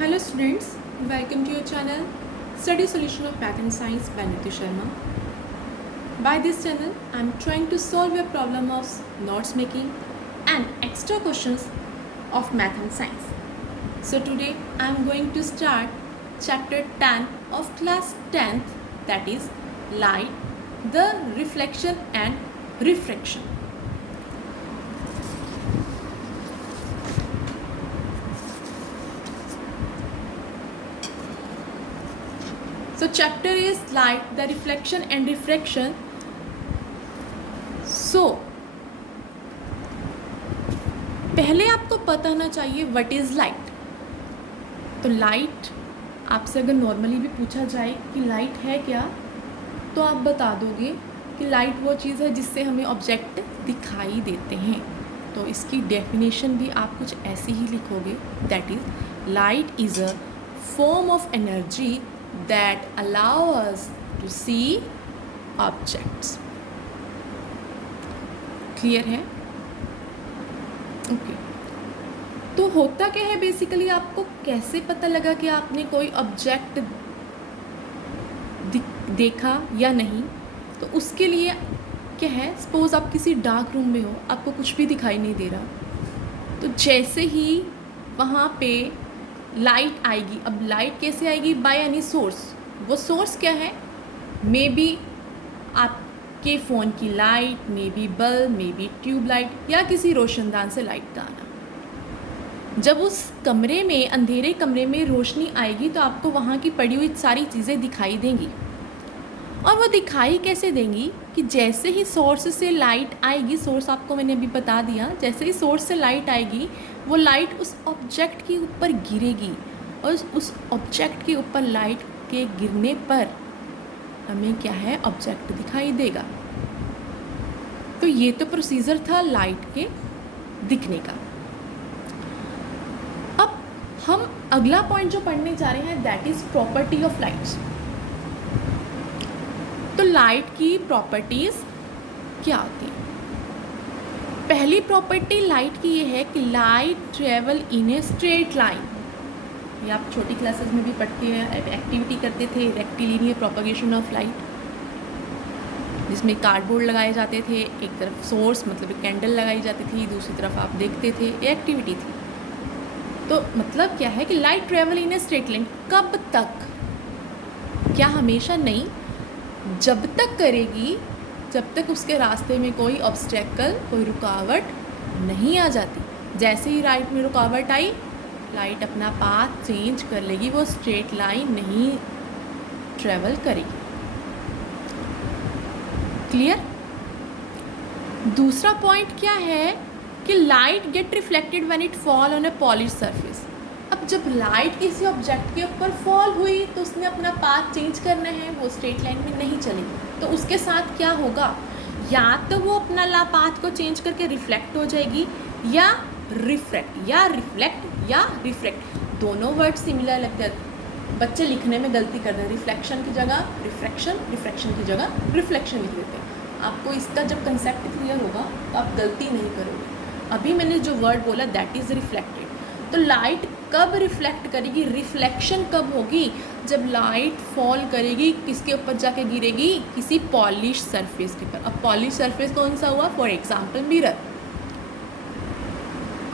Hello students, welcome to your channel Study Solution of Math and Science by Nitya Sharma. By this channel, I am trying to solve your problem of notes making and extra questions of Math and Science. So today I am going to start chapter 10 of class 10th, that is light, the reflection and refraction. So chapter is light, the reflection and refraction. So पहले आपको पता होना चाहिए what is light. तो light आपसे अगर normally भी पूछा जाए कि लाइट है क्या, तो आप बता दोगे कि लाइट वो चीज़ है जिससे हमें ऑब्जेक्ट दिखाई देते हैं. तो इसकी डेफिनेशन भी आप कुछ ऐसे ही लिखोगे, that is light is a form of energy that allow us to see objects. Clear है? ओके. तो होता क्या है बेसिकली, आपको कैसे पता लगा कि आपने कोई ऑब्जेक्ट देखा या नहीं? तो उसके लिए क्या है, सपोज आप किसी डार्क रूम में हो, आपको कुछ भी दिखाई नहीं दे रहा, तो जैसे ही वहाँ पे लाइट आएगी. अब लाइट कैसे आएगी? By any source. वो सोर्स क्या है? मे बी आपके फ़ोन की light, maybe bulb, maybe tubelight, या किसी रोशनदान से लाइट का आना. जब उस कमरे में, अंधेरे कमरे में रोशनी आएगी, तो आपको वहाँ की पड़ी हुई सारी चीज़ें दिखाई देंगी. और वो दिखाई कैसे देंगी कि जैसे ही सोर्स से लाइट आएगी, सोर्स आपको मैंने अभी बता दिया, जैसे ही सोर्स से लाइट आएगी, वो लाइट उस ऑब्जेक्ट के ऊपर गिरेगी, और उस ऑब्जेक्ट के ऊपर लाइट के गिरने पर हमें क्या है, ऑब्जेक्ट दिखाई देगा. तो ये तो प्रोसीजर था लाइट के दिखने का. अब हम अगला पॉइंट जो पढ़ने जा रहे हैं, that is property of lights. तो लाइट की प्रॉपर्टीज़ क्या होती हैं? पहली प्रॉपर्टी लाइट की ये है कि light travel in a straight line. ये आप छोटी क्लासेस में भी पढ़ के एक्टिविटी करते थे, रेक्टिलिनियर प्रोपगेशन ऑफ लाइट, जिसमें कार्डबोर्ड लगाए जाते थे, एक तरफ सोर्स मतलब एक कैंडल लगाई जाती थी, दूसरी तरफ आप देखते थे. ये एक्टिविटी थी. तो मतलब क्या है कि light travel in a straight line. कब तक? क्या हमेशा? नहीं. जब तक करेगी जब तक उसके रास्ते में कोई ऑब्स्टेकल, कोई रुकावट नहीं आ जाती. जैसे ही लाइट में रुकावट आई, लाइट अपना पाथ चेंज कर लेगी, वो स्ट्रेट लाइन नहीं ट्रेवल करेगी. क्लियर? दूसरा पॉइंट क्या है कि light gate reflected when it fall on A polish surface. अब जब लाइट किसी ऑब्जेक्ट के ऊपर फॉल हुई, तो उसने अपना पाथ चेंज करना है, वो स्ट्रेट लाइन में नहीं चलेगी. तो उसके साथ क्या होगा? या तो वो अपना पाथ को चेंज करके रिफ्लेक्ट हो जाएगी, या रिफ्रैक्ट, या रिफ्लेक्ट या रिफ्रैक्ट. दोनों वर्ड सिमिलर लगते हैं. बच्चे लिखने में गलती करते हैं, रिफ्लेक्शन की जगह रिफ्रैक्शन, रिफ्रैक्शन की जगह रिफ्लेक्शन लिख देते हैं. आपको इसका जब कंसेप्ट क्लियर होगा तो आप गलती नहीं करोगे. अभी मैंने जो वर्ड बोला, दैट इज़ रिफ्लेक्टेड. तो लाइट कब रिफ्लेक्ट करेगी? रिफ्लेक्शन कब होगी? जब लाइट फॉल करेगी, किसके ऊपर जाके गिरेगी? किसी पॉलिश सरफेस के ऊपर. अब पॉलिश सरफेस कौन सा हुआ? For example mirror.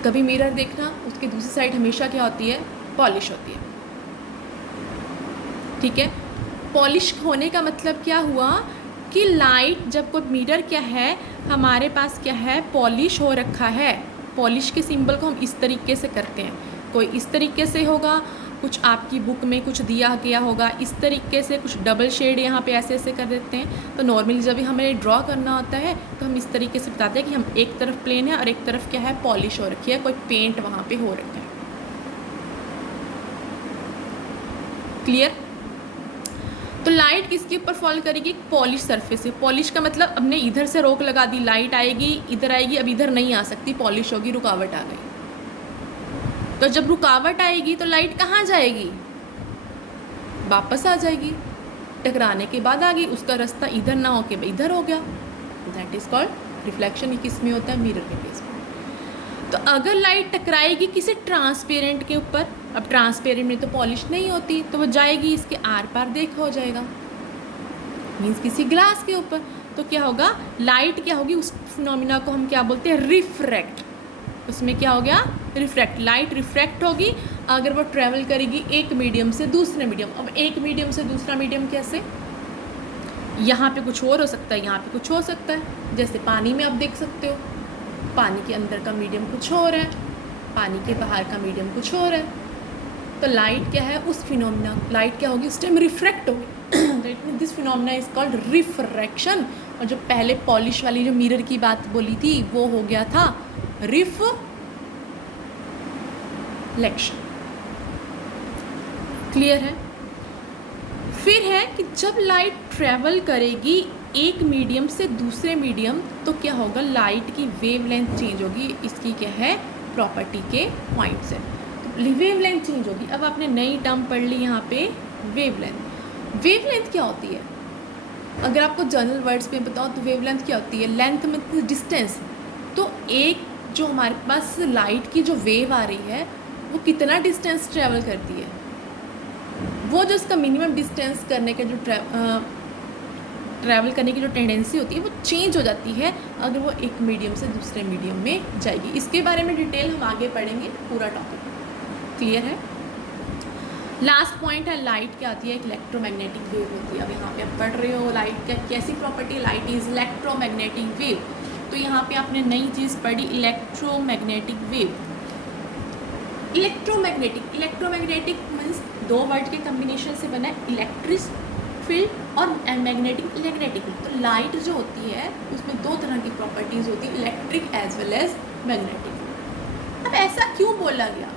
कभी मिरर देखना, उसकी दूसरी साइड हमेशा क्या होती है? पॉलिश होती है. ठीक है. पॉलिश होने का मतलब क्या हुआ कि लाइट, जब कोई मिरर क्या है, हमारे पास क्या है, पॉलिश हो रखा है. पॉलिश के सिंबल को हम इस तरीके से करते हैं. कोई इस तरीके से होगा, कुछ आपकी बुक में कुछ दिया गया होगा इस तरीके से, कुछ डबल शेड यहाँ पे ऐसे ऐसे कर देते हैं. तो नॉर्मली जब भी हमें ड्रॉ करना होता है, तो हम इस तरीके से बताते हैं कि हम एक तरफ प्लेन है और एक तरफ क्या है, पॉलिश हो रखी है, कोई पेंट वहाँ पे हो रखा है. क्लियर? तो लाइट किसके ऊपर फॉल करेगी? पॉलिश सरफेस से. पॉलिश का मतलब हमने इधर से रोक लगा दी, लाइट आएगी, इधर आएगी, अब इधर नहीं आ सकती, पॉलिश होगी, रुकावट आ गई. तो जब रुकावट आएगी तो लाइट कहाँ जाएगी? वापस आ जाएगी. टकराने के बाद आ गई, उसका रास्ता इधर ना होके इधर हो गया. That is called reflection. ये किस में होता है? मिरर के केस में. तो अगर लाइट टकराएगी किसी ट्रांसपेरेंट के ऊपर, अब ट्रांसपेरेंट में तो पॉलिश नहीं होती, तो वो जाएगी इसके आर पार देखा हो जाएगा, मीन्स किसी ग्लास के ऊपर, तो क्या होगा, लाइट क्या होगी, उस फिनोमिना को हम क्या बोलते हैं, रिफ्रैक्ट। उसमें क्या हो गया, रिफ्रैक्ट, लाइट रिफ्रैक्ट होगी अगर वो ट्रैवल करेगी एक मीडियम से दूसरे मीडियम। अब एक मीडियम से दूसरा मीडियम कैसे, यहाँ पे कुछ और हो सकता है, यहाँ पे कुछ हो सकता है, जैसे पानी में आप देख सकते हो, पानी के अंदर का मीडियम कुछ और है, पानी के बाहर का मीडियम कुछ और है। तो लाइट क्या है, उस फिनोमिना, लाइट क्या होगी, उस टाइम रिफ्रैक्ट होगी। This phenomena is called refraction. और जो पहले पॉलिश वाली जो मिरर की बात बोली थी वो हो गया था रिफ्लेक्शन। क्लियर है। फिर है कि जब लाइट ट्रेवल करेगी एक मीडियम से दूसरे मीडियम, तो क्या होगा, लाइट की वेवलेंथ चेंज होगी, इसकी क्या है, प्रॉपर्टी के पॉइंट से, तो वेवलेंथ चेंज होगी। अब आपने नई टर्म पढ़ ली यहाँ पे, वेवलेंथ। वेवलेंथ क्या होती है, अगर आपको जनरल वर्ड्स में बताओ तो वेवलेंथ क्या होती है, लेंथ में डिस्टेंस। तो एक जो हमारे पास लाइट की जो वेव आ रही है वो कितना डिस्टेंस ट्रैवल करती है, वो जो इसका मिनिमम डिस्टेंस करने का जो ट्रैवल करने की जो टेंडेंसी होती है वो चेंज हो जाती है अगर वो एक मीडियम से दूसरे मीडियम में जाएगी। इसके बारे में डिटेल हम आगे पढ़ेंगे, पूरा टॉपिक क्लियर है। लास्ट पॉइंट है, लाइट क्या आती है, एक इलेक्ट्रोमैग्नेटिक वेव होती है। अब यहाँ पे आप पढ़ रहे हो लाइट का कैसी property, light is electromagnetic wave. तो यहाँ पे आपने नई चीज़ पढ़ी, इलेक्ट्रोमैग्नेटिक वेव। इलेक्ट्रोमैग्नेटिक मीन्स दो वर्ड के कम्बिनेशन से बना है, इलेक्ट्रिक फील्ड और मैग्नेटिक फील्ड। तो लाइट जो होती है उसमें दो तरह की प्रॉपर्टीज़ होती है, electric as well as magnetic. अब ऐसा क्यों बोला गया,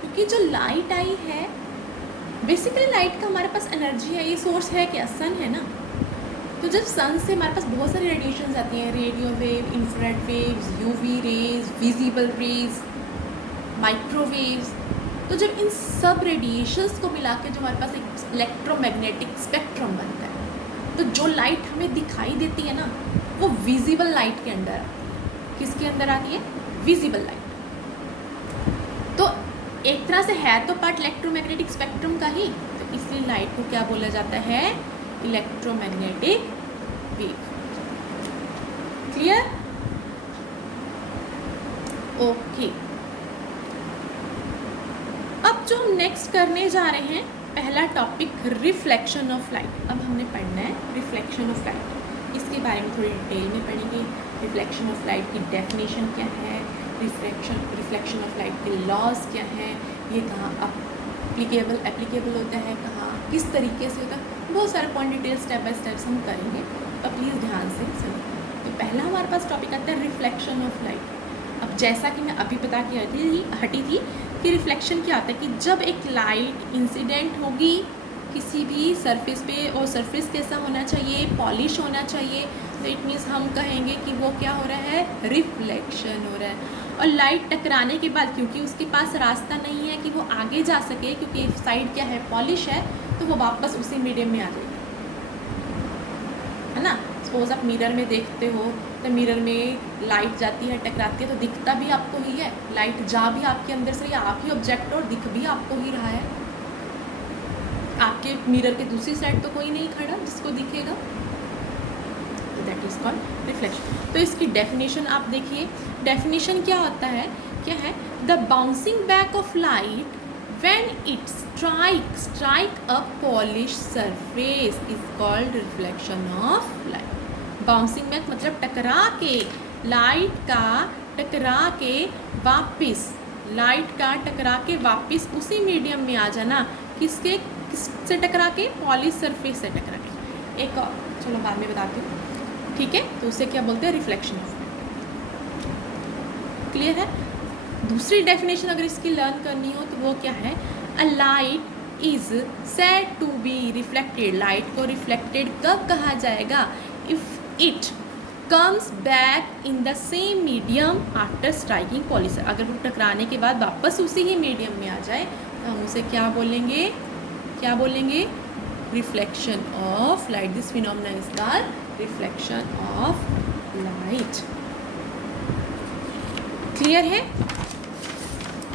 क्योंकि जो लाइट आई है, बेसिकली लाइट का हमारे पास एनर्जी है, ये सोर्स है क्या, सन है ना। तो जब सन से हमारे पास बहुत सारी रेडिएशंस आती हैं, radio wave, infrared waves, UV rays, visible raise, microwaves, तो जब इन सब रेडिएशंस को मिला के जो हमारे पास एक इलेक्ट्रोमैग्नेटिक स्पेक्ट्रम बनता है, तो जो लाइट हमें दिखाई देती है ना, वो विजिबल लाइट के अंदर आती है। किसके अंदर आती है, विजिबल लाइट। तो एक तरह से है तो पार्ट इलेक्ट्रोमैग्नेटिक स्पेक्ट्रम का ही, तो इसलिए लाइट को क्या बोला जाता है, इलेक्ट्रोमैग्नेटिक वेव। Clear, okay. अब जो हम नेक्स्ट करने जा रहे हैं, पहला टॉपिक रिफ्लेक्शन ऑफ लाइट। अब हमने पढ़ना है रिफ्लेक्शन ऑफ लाइट, इसके बारे में थोड़ी डिटेल में पढ़ेंगे। रिफ्लेक्शन ऑफ लाइट की डेफिनेशन क्या है, रिफ्लेक्शन ऑफ लाइट के लॉज क्या हैं, ये कहाँ एप्लीकेबल होता है, कहाँ किस तरीके से होता है, बहुत सारे point detail step by steps हम करेंगे, तो प्लीज़ ध्यान से सुनिए। तो पहला हमारे पास टॉपिक आता है रिफ्लेक्शन ऑफ लाइट। अब जैसा कि मैं अभी बता के हटी थी कि रिफ्लेक्शन क्या होता है, कि जब एक लाइट इंसिडेंट होगी किसी भी सरफेस पे, और सरफेस कैसा होना चाहिए, पॉलिश होना चाहिए, तो इट मीन्स हम कहेंगे कि वो क्या हो रहा है, रिफ्लेक्शन हो रहा है। और लाइट टकराने के बाद, क्योंकि उसके पास रास्ता नहीं है कि वो आगे जा सके, क्योंकि साइड क्या है, पॉलिश है, तो वो वापस उसी मीडियम में आ जाएगी, है ना। सपोज आप मिरर में देखते हो, तो मिरर में लाइट जाती है, टकराती है, तो दिखता भी आपको ही है, लाइट जा भी आपके अंदर से, या आप ही ऑब्जेक्ट और दिख भी आपको ही रहा है। आपके मिरर के दूसरी साइड तो कोई नहीं खड़ा जिसको दिखेगा, दैट इज कॉल्ड रिफ्लेक्शन। तो इसकी डेफिनेशन आप देखिए, डेफिनेशन क्या होता है, क्या है, the bouncing back of light when it strike a polish surface is called reflection of light. Bouncing back मतलब टकरा के, लाइट का टकरा के वापस उसी मीडियम में आ जाना, किससे टकरा के, पॉलिश सरफेस से टकरा के। एक और चलो बाद में बताती हूँ, ठीक है। तो उसे क्या बोलते हैं, रिफ्लेक्शन ऑफ लाइट। क्लियर है। दूसरी डेफिनेशन अगर इसकी लर्न करनी हो तो वो क्या है, uh light is said to be reflected. Light को रिफ्लेक्टेड कब कहा जाएगा, if it comes back in the same medium after striking polish. अगर वो टकराने के बाद वापस उसी ही मीडियम में आ जाए तो हम उसे क्या बोलेंगे, reflection of light. This phenomena is called reflection of light. Clear है?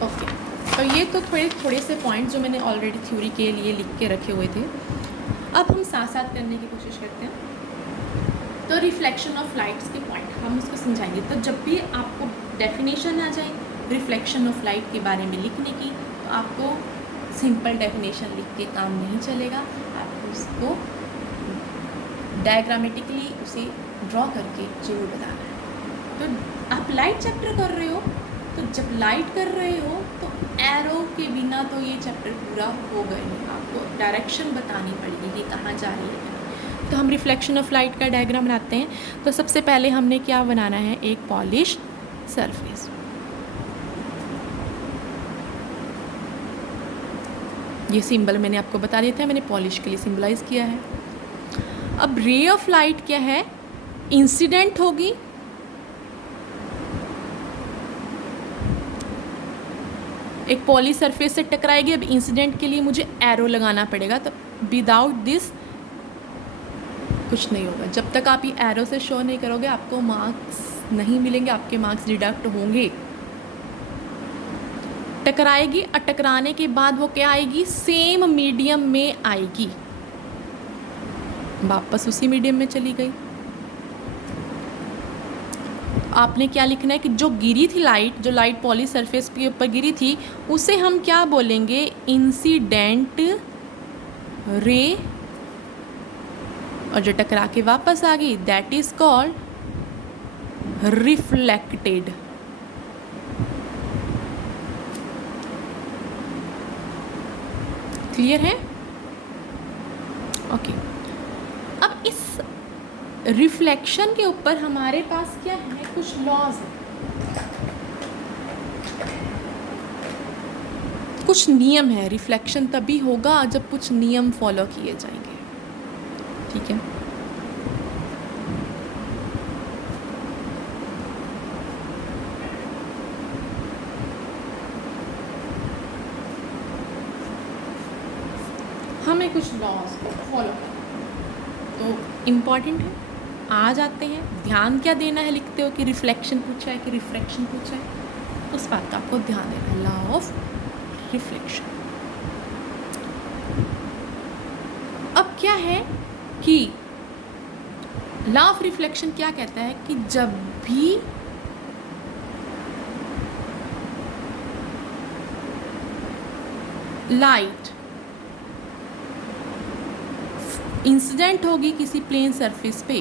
ओके, तो ये तो थोड़े से पॉइंट जो मैंने ऑलरेडी थ्योरी के लिए लिख के रखे हुए थे। अब हम साथ साथ करने की कोशिश करते हैं। तो रिफ्लेक्शन ऑफ लाइट्स के पॉइंट हम उसको समझाएंगे। तो जब भी आपको डेफिनेशन आ जाए रिफ्लेक्शन ऑफ लाइट के बारे में लिखने की, तो आपको सिंपल डेफिनेशन लिख के काम नहीं चलेगा, आपको उसको डायग्रामेटिकली उसे ड्रॉ करके जरूर बताना है। तो आप लाइट चैप्टर कर रहे हो, तो जब लाइट कर रहे हो तो एरो के बिना तो ये चैप्टर पूरा होगा नहीं, आपको डायरेक्शन बतानी पड़ेगी कि कहाँ जा रही है। तो हम रिफ्लेक्शन ऑफ लाइट का डायग्राम बनाते हैं। तो सबसे पहले हमने क्या बनाना है, एक पॉलिश सरफेस। ये सिंबल मैंने आपको बता दिया था, मैंने पॉलिश के लिए सिंबलाइज किया है। अब रे ऑफ लाइट क्या है, इंसिडेंट होगी, एक पॉली सरफेस से टकराएगी। अब इंसिडेंट के लिए मुझे एरो लगाना पड़ेगा, तो विदाउट दिस कुछ नहीं होगा। जब तक आप ये एरो से शो नहीं करोगे आपको मार्क्स नहीं मिलेंगे, आपके मार्क्स डिडक्ट होंगे। टकराएगी और टकराने के बाद वो क्या आएगी, सेम मीडियम में आएगी, वापस उसी मीडियम में चली गई। आपने क्या लिखना है कि जो गिरी थी लाइट, जो लाइट पॉली सरफेस के ऊपर गिरी थी, उसे हम क्या बोलेंगे, इंसिडेंट रे। और जो टकरा के वापस आ गई that is called reflected. Clear है? ओके, अब इस रिफ्लेक्शन के ऊपर हमारे पास क्या है, कुछ लॉज है, कुछ नियम है। रिफ्लेक्शन तभी होगा जब कुछ नियम फॉलो किए जाएंगे, ठीक है? हमें कुछ लॉज फॉलो करना तो इम्पॉर्टेंट है। आ जाते हैं, ध्यान क्या देना है, लिखते हो कि रिफ्लेक्शन पूछा है कि रिफ्रैक्शन पूछा है, उस बात का आपको ध्यान देना है। Law of reflection. अब क्या है कि लॉ ऑफ रिफ्लेक्शन क्या कहता है कि जब भी लाइट इंसिडेंट होगी किसी प्लेन सरफेस पे,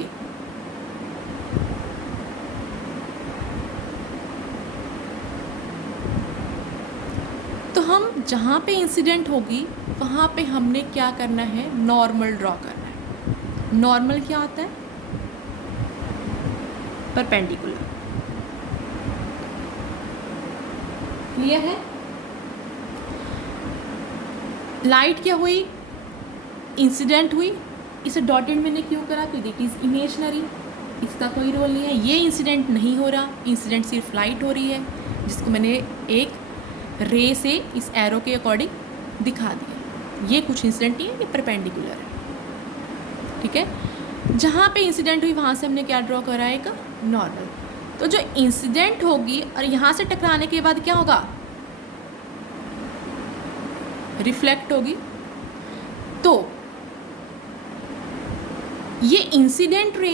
तो हम जहाँ पे इंसिडेंट होगी वहाँ पे हमने क्या करना है, नॉर्मल ड्रॉ करना है। नॉर्मल क्या होता है, परपेंडिकुलर। क्लियर है? लाइट क्या हुई, इंसिडेंट हुई, इसे डॉटेड मैंने क्यों करा, क्योंकि इट इज़ इमेजनरी, इसका कोई रोल नहीं है। ये इंसिडेंट नहीं हो रहा, इंसिडेंट सिर्फ लाइट हो रही है, जिसको मैंने एक रे से इस एरो के अकॉर्डिंग दिखा दिया। ये कुछ इंसिडेंट नहीं है, ये परपेंडिकुलर है, ठीक है? जहाँ पे इंसिडेंट हुई वहाँ से हमने क्या ड्रॉ करा, एक नॉर्मल। तो जो इंसिडेंट होगी और यहाँ से टकराने के बाद क्या होगा, रिफ्लेक्ट होगी। तो ये इंसिडेंट रे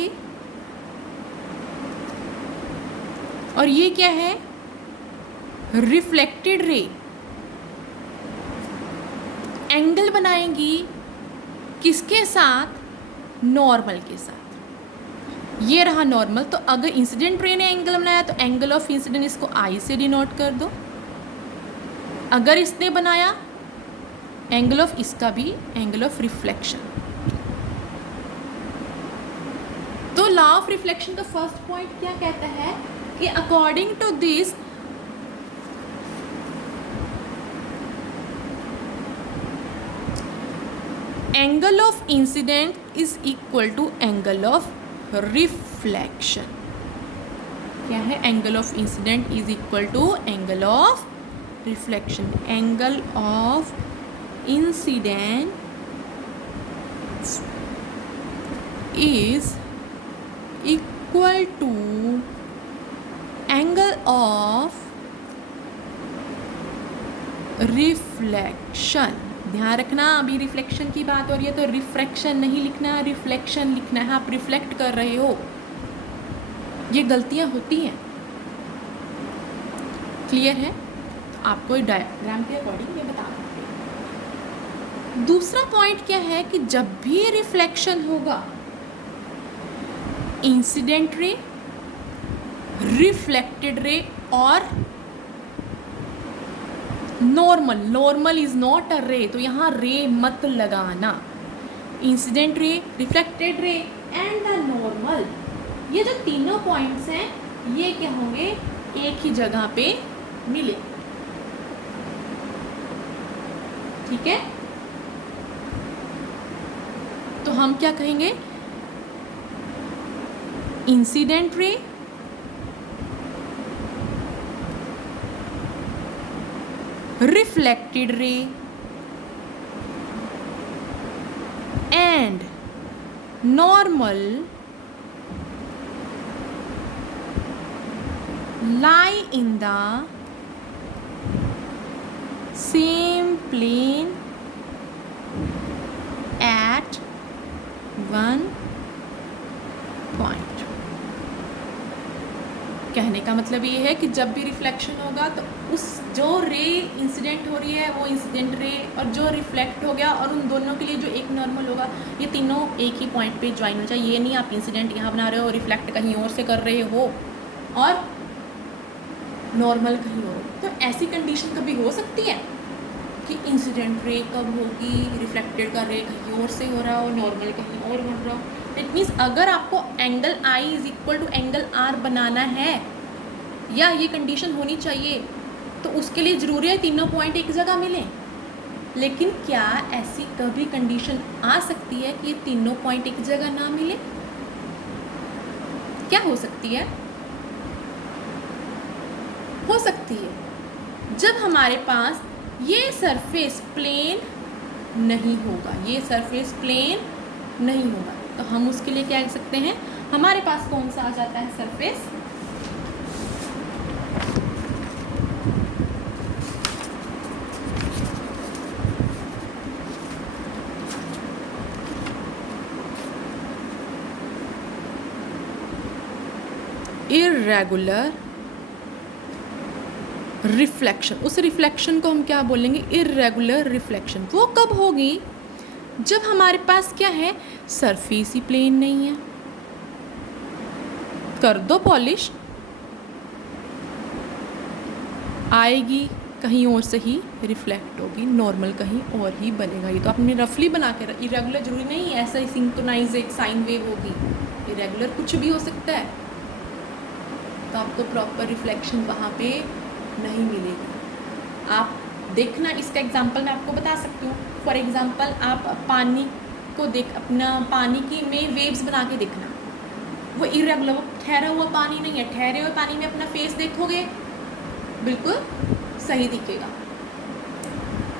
और ये क्या है, रिफ्लेक्टेड रे, एंगल बनाएंगी किसके साथ, नॉर्मल के साथ। ये रहा नॉर्मल। तो अगर इंसिडेंट रे ने एंगल बनाया तो एंगल ऑफ इंसिडेंट इसको आई से डिनोट कर दो। अगर इसने बनाया एंगल ऑफ इसका भी एंगल ऑफ रिफ्लेक्शन। तो लॉ ऑफ रिफ्लेक्शन का फर्स्ट पॉइंट क्या कहता है कि according to this angle of incident is equal to angle of reflection. क्या है, angle of incident is equal to angle of reflection. Angle of incident is equal to angle of reflection, ध्यान रखना अभी reflection की बात हो रही है तो रिफ्रैक्शन नहीं लिखना, रिफ्लेक्शन लिखना है। आप रिफ्लेक्ट कर रहे हो, ये गलतियां होती हैं। क्लियर है? तो आपको डायग्राम के अकॉर्डिंग ये बताना है। दूसरा पॉइंट क्या है कि जब भी रिफ्लेक्शन होगा, इंसिडेंट रे, रिफ्लेक्टेड रे और नॉर्मल इज नॉट अ रे, तो यहाँ रे मत लगाना। Incident ray, reflected ray and the normal, ये जो तीनों पॉइंट्स हैं ये क्या होंगे, एक ही जगह पे मिले। ठीक है, तो हम क्या कहेंगे, incident ray, reflected ray and normal lie in the same plane at one point। कहने का मतलब ये है कि जब भी रिफ्लेक्शन होगा तो उस जो रे इंसिडेंट हो रही है वो इंसिडेंट रे, और जो रिफ्लेक्ट हो गया और उन दोनों के लिए जो एक नॉर्मल होगा, ये तीनों एक ही पॉइंट पे ज्वाइन हो जाए। ये नहीं आप इंसिडेंट यहाँ बना रहे हो, रिफ्लेक्ट कहीं और से कर रहे हो और नॉर्मल कहीं और। तो ऐसी कंडीशन कभी हो सकती है कि इंसिडेंट रे कब होगी, रिफ्लेक्टेड का रे कहीं और से हो रहा हो, नॉर्मल कहीं और बन रहा हो। इट मीन्स अगर आपको angle I is equal to angle R बनाना है या ये कंडीशन होनी चाहिए, तो उसके लिए ज़रूरी है तीनों पॉइंट एक जगह मिलें। लेकिन क्या ऐसी कभी कंडीशन आ सकती है कि ये तीनों पॉइंट एक जगह ना मिले? क्या हो सकती है? हो सकती है जब हमारे पास ये सरफेस प्लेन नहीं होगा, ये सरफेस प्लेन नहीं होगा, तो हम उसके लिए क्या कह सकते हैं, हमारे पास कौन सा आ जाता है सरफेस, इर्रेगुलर रिफ्लेक्शन। उस रिफ्लेक्शन को हम क्या बोलेंगे, इर्रेगुलर रिफ्लेक्शन। वो कब होगी, जब हमारे पास क्या है, सरफेस ही प्लेन नहीं है। कर दो पॉलिश, आएगी कहीं और से ही रिफ्लेक्ट होगी, नॉर्मल कहीं और ही बनेगा। ये तो आपने रफली बना के, इरेगुलर जरूरी नहीं ऐसा ही सिंक्रोनाइज एक साइन वेव होगी, इरेगुलर कुछ भी हो सकता है। तो आपको प्रॉपर रिफ्लेक्शन वहाँ पे नहीं मिलेगी। आप देखना, इसका एग्जांपल मैं आपको बता सकती हूँ। फॉर एग्जांपल आप पानी को अपना पानी की में वेव्स बना के देखना, वो इरेगुलर, वो ठहरा हुआ पानी नहीं है। ठहरे हुए पानी में अपना फेस देखोगे बिल्कुल सही दिखेगा,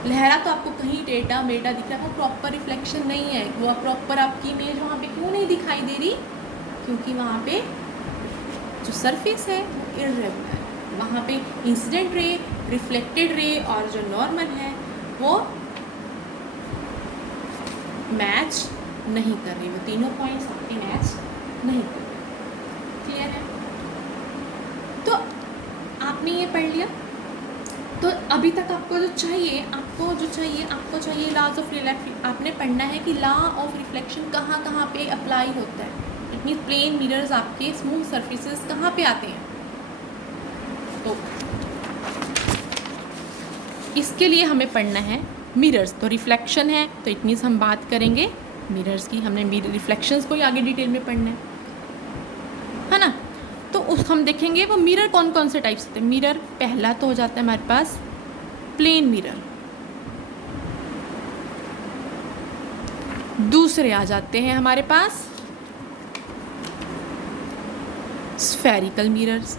लहरा तो आपको कहीं टेढ़ा मेढ़ा दिख रहा है, वो प्रॉपर रिफ्लेक्शन नहीं है। वो प्रॉपर आपकी इमेज वहाँ पे क्यों नहीं दिखाई दे रही, क्योंकि वहाँ पे जो सरफेस है वो इरेगुलर है। वहाँ पे इंसिडेंट रे, रिफ्लेक्टेड रे और जो नॉर्मल है वो मैच नहीं कर रही, वो तीनों पॉइंट्स आपके मैच नहीं कर रहे। क्लियर है? तो आपने ये पढ़ लिया। तो अभी तक आपको जो चाहिए लॉज ऑफ रिफ्लेक्शन आपने पढ़ना है कि लॉ ऑफ रिफ्लेक्शन कहाँ कहाँ पे अप्लाई होता है। इट मीन्स प्लेन मिरर्स आपके स्मूथ सरफेसेस कहाँ पे आते हैं। तो इसके लिए हमें पढ़ना है मिरर्स। तो रिफ्लेक्शन है तो इट मीन्स हम बात करेंगे मिरर्स की। हमने रिफ्लेक्शंस को ही आगे डिटेल में पढ़ना है ना। तो हम देखेंगे वो मिरर कौन कौन से टाइप्स होते हैं। मिरर पहला तो हो जाता है हमारे पास प्लेन मिरर, दूसरे आ जाते हैं हमारे पास spherical mirrors,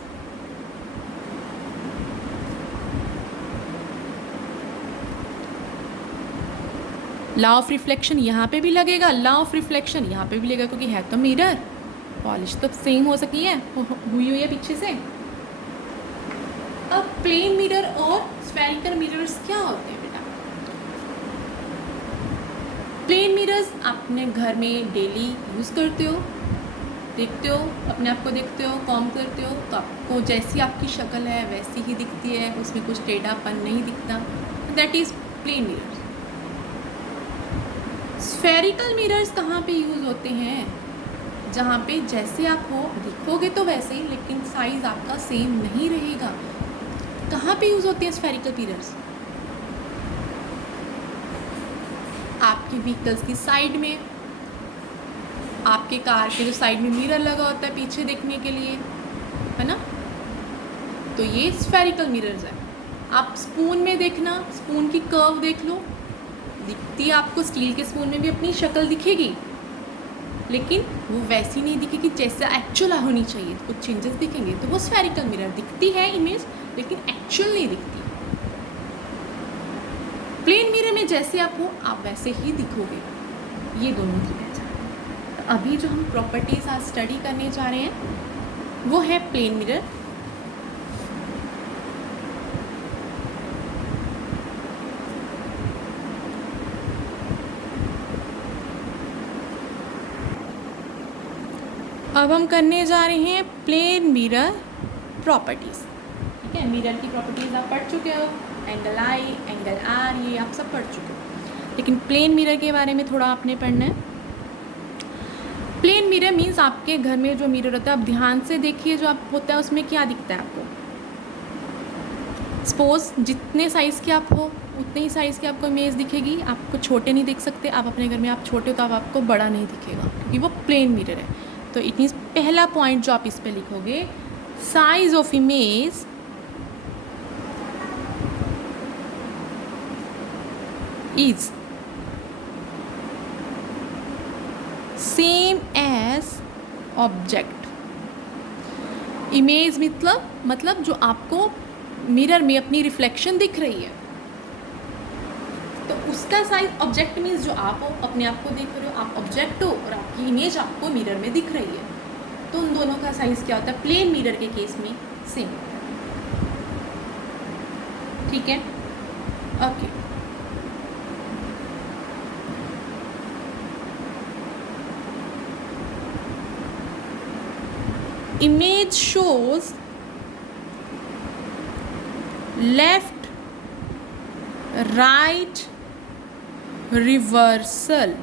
law of reflection यहाँ पे भी लगेगा, लॉ ऑफ रिफ्लेक्शन यहाँ पे भी लगेगा, क्योंकि है तो मिरर, पॉलिश तो सेम हो सकी है, हुई है पीछे से। प्लेन मिरर और स्फेरिकल मिरर्स क्या होते हैं बेटा? प्लेन मिरर्स अपने घर में डेली यूज़ करते हो, देखते हो, अपने आप को देखते हो, कॉम्ब करते हो, तो आपको जैसी आपकी शक्ल है वैसी ही दिखती है, उसमें कुछ टेढ़ापन नहीं दिखता, that is plane mirrors. Spherical mirrors कहाँ पे यूज़ होते हैं? जहाँ पे जैसे आप हो दिखोगे तो वैसे ही, लेकिन साइज़ आपका सेम नहीं रहेगा। कहाँ पे यूज़ होते हैं स्फेरिकल मिरर्स? आपके व्हीकल्स की साइड में, आपके कार के जो साइड में मिरर लगा होता है पीछे देखने के लिए, है ना? तो ये स्फेरिकल मिरर्स है। आप स्पून में देखना, स्पून की कर्व देख लो, दिखती है आपको, स्टील के स्पून में भी अपनी शक्ल दिखेगी, लेकिन वो वैसी नहीं दिखेगी जैसे एक्चुअल होनी चाहिए, तो कुछ चेंजेस दिखेंगे, तो वो स्फेरिकल मिरर दिखती है इमेज, लेकिन एक्चुअल नहीं दिखती। प्लेन मिरर में जैसे आप हो आप वैसे ही दिखोगे, ये दोनों की पहचान। तो अभी जो हम प्रॉपर्टीज आज स्टडी करने जा रहे हैं वो है प्लेन मिरर, अब हम करने जा रहे हैं प्लेन मिरर प्रॉपर्टीज़। ठीक है, मिरर की प्रॉपर्टीज़ आप पढ़ चुके हो, एंगल आई, एंगल आर, ये आप सब पढ़ चुके हो, लेकिन प्लेन मिरर के बारे में थोड़ा आपने पढ़ना है। प्लेन मिरर मीन्स आपके घर में जो मिरर होता है, आप ध्यान से देखिए, जो आप होता है उसमें क्या दिखता है आपको। सपोज जितने साइज़ के आप हो उतने ही साइज़ की आपको इमेज दिखेगी, आपको छोटे नहीं दिख सकते। आप अपने घर में आप छोटे हो तो आपको बड़ा नहीं दिखेगा, क्योंकि वो प्लेन मिरर है। तो इट मीन्स पहला पॉइंट जो आप इस पे लिखोगे, size of image is same as object. Image मतलब जो आपको मिरर में अपनी रिफ्लेक्शन दिख रही है, तो उसका साइज, ऑब्जेक्ट मीन्स जो आप हो, अपने आप को देख रहे हो, आप ऑब्जेक्ट हो और आपकी इमेज आपको मिरर में दिख रही है, तो उन दोनों का साइज क्या होता है? प्लेन मिरर के केस में सेम होता है। ठीक है, okay. Image shows left right reversal.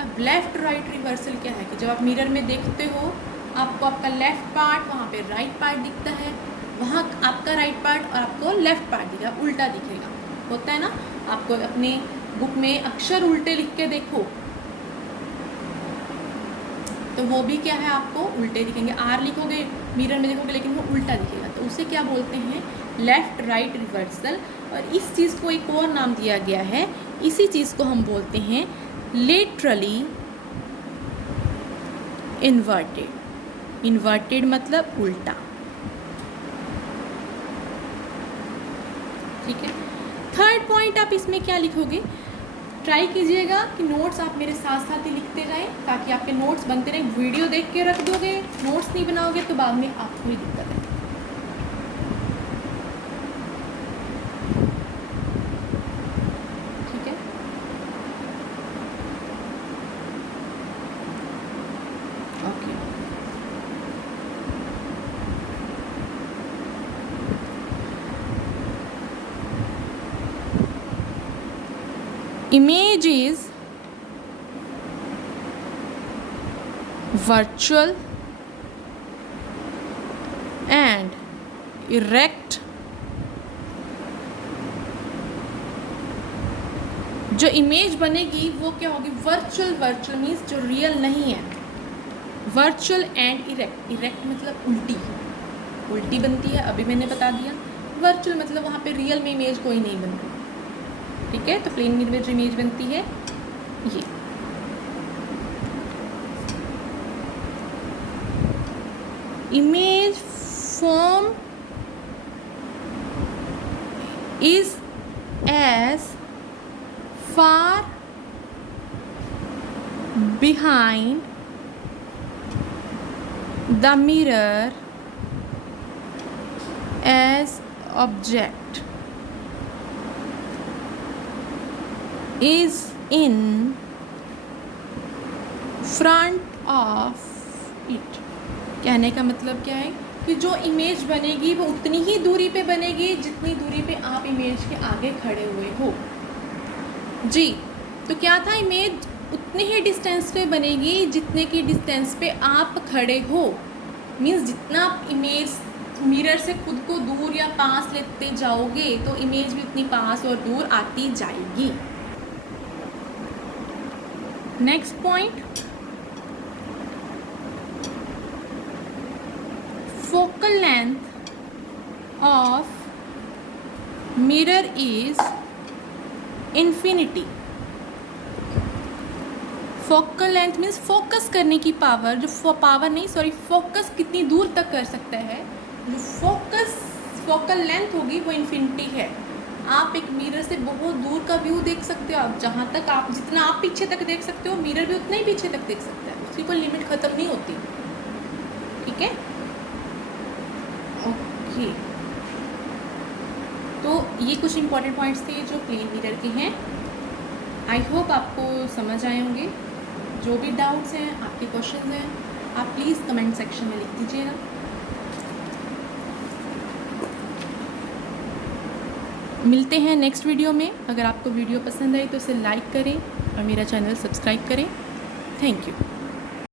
अब लेफ्ट राइट रिवर्सल क्या है कि जब आप मिरर में देखते हो, आपको आपका लेफ्ट पार्ट, वहाँ पे राइट पार्ट दिखता है, वहाँ आपका राइट पार्ट और आपको लेफ्ट पार्ट दिखेगा, उल्टा दिखेगा, होता है ना? आपको अपने बुक में अक्षर उल्टे लिख के देखो तो वो भी क्या है, आपको उल्टे दिखेंगे। आर लिखोगे मिरर में देखोगे लेकिन वो उल्टा दिखेगा, तो उसे क्या बोलते हैं? Left right reversal. और इस चीज़ को एक और नाम दिया गया है, इसी चीज़ को हम बोलते हैं लेटरली इन्वर्टेड। इन्वर्टेड मतलब उल्टा। ठीक है, थर्ड पॉइंट आप इसमें क्या लिखोगे? ट्राई कीजिएगा कि नोट्स आप मेरे साथ साथ ही लिखते जाएं, ताकि आपके नोट्स बनते रहें। वीडियो देख के रख दोगे, नोट्स नहीं बनाओगे तो बाद में आपको ही दिक्कत है। ठीक है, okay. Image is virtual and erect। जो इमेज बनेगी वो क्या होगी? वर्चुअल। वर्चुअल मीन्स जो रियल नहीं है। Virtual and erect. इरेक्ट मतलब उल्टी, उल्टी बनती है, अभी मैंने बता दिया। वर्चुअल मतलब वहाँ पे रियल में इमेज कोई नहीं बन रही। ठीक है, तो प्लेन मिरर में जो इमेज बनती है ये। Image form is as far behind the mirror as object is in front of it। कहने का मतलब क्या है कि जो इमेज बनेगी वो उतनी ही दूरी पे बनेगी जितनी दूरी पे आप इमेज के आगे खड़े हुए हो। जी, तो क्या था, इमेज उतने ही डिस्टेंस पे बनेगी जितने की डिस्टेंस पे आप खड़े हो। मीन्स जितना आप इमेज मिरर से खुद को दूर या पास लेते जाओगे तो इमेज भी उतनी पास और दूर आती जाएगी। Next point, focal length of mirror is infinity। Focal length means focus करने की पावर, जो पावर नहीं सॉरी फोकस कितनी दूर तक कर सकता है, जो फोकल लेंथ होगी वो इन्फिनिटी है। आप एक मिरर से बहुत दूर का व्यू देख सकते हो, आप जहाँ तक आप जितना आप पीछे तक देख सकते हो मिरर भी उतना ही पीछे तक देख सकता है, उसकी कोई लिमिट ख़त्म नहीं होती। ठीक है, ओके। तो ये कुछ इंपॉर्टेंट पॉइंट्स थे जो प्लेन मिरर के हैं। आई होप आपको समझ आए होंगे। जो भी डाउट्स हैं, आपके क्वेश्चन हैं, आप प्लीज़ कमेंट सेक्शन में लिख दीजिएगा। मिलते हैं नेक्स्ट वीडियो में। अगर आपको वीडियो पसंद आई तो इसे लाइक करें और मेरा चैनल सब्सक्राइब करें। Thank you.